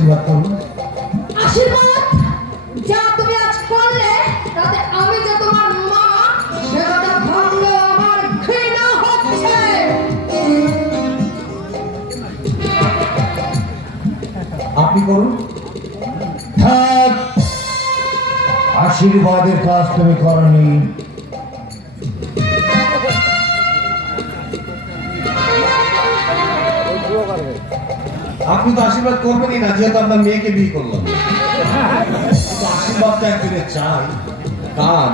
আশীর্বাদ করুন। আশীর্বাদ যা তুমি আজ করলে তাতে আমি যে তোমার মা সে কথা ভাবলে আমার ঘৃণা হচ্ছে। আপনি করুন। থাক, আশীর্বাদের কাজ তুমি করনি। আপনি তো আশীর্বাদ করবেনই না, যেহেতু আপনার মেয়েকে বিয়ে করলাম। কিন্তু আশীর্বাদটা একদিনে চাই। কার